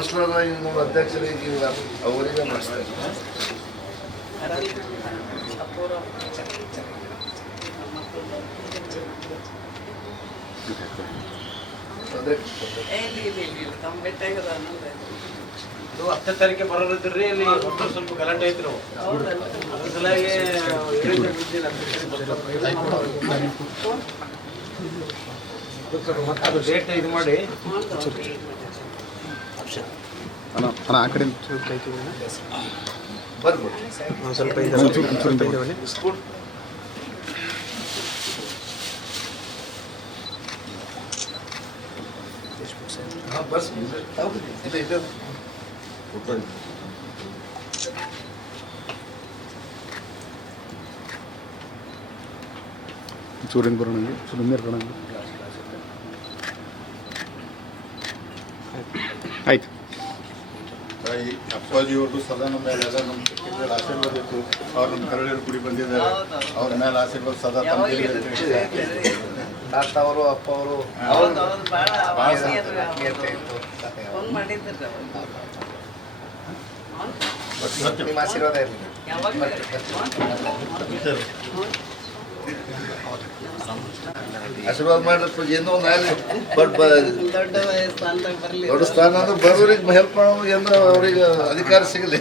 Counsellor ನಮ್ಮ ಅಧ್ಯಕ್ಷರಿಗೆ ಇವ್ರು ಅವರಿಗೆ ಮಾಡಿಸ್ತಾರೆ. ಇದು 10ನೇ ತಾರೀಕಿಗೆ ಬರೋರಿದ್ರಿ ಅಲ್ಲಿ ಸ್ವಲ್ಪ ಗಲಾಟೆ ಐತ್ರಿ ಅದ್ರ ಸಲುವಾಗಿ ಡೇಟ್ ಇದು ಮಾಡಿ ಆ ಕಡೆ ಬರ್ಬೋದು ಸ್ವಲ್ಪ ಸೂರ್ಯನ ಬರೋಣ ಸುಮ್ಮನೆ ಬರೋಣ ಆಯ್ತು. ಅಪ್ಪಾಜಿಯವ್ರದ್ದು ಸದಾ ನಮ್ಮ ಮೇಲೆ ಎಲ್ಲ ನಮ್ಮ ಆಶೀರ್ವಾದ ಇತ್ತು. ಅವ್ರು ನಮ್ಮ ಕರಳಿಯರು ಕುಡಿ ಬಂದಿದ್ದಾರೆ. ಅವ್ರ ಮೇಲೆ ಆಶೀರ್ವಾದ ಸದಾ ತಾತ ಅವರು ಅಪ್ಪ ಅವರು ನಿಮ್ಮ ಆಶೀರ್ವಾದ ಇರಲಿ. ಆಶೀರ್ವಾದ ಮಾಡಿದ್ರೆ ಏನೋ ಒಂದು ಬಟ್ ದೊಡ್ಡ ಸ್ಥಾನ ಅಂದ್ರೆ ಬರೋರಿಗೆ ಹೆಲ್ಪ್ ಮಾಡೋ ಏನೋ ಅವ್ರಿಗೆ ಅಧಿಕಾರ ಸಿಗಲಿ.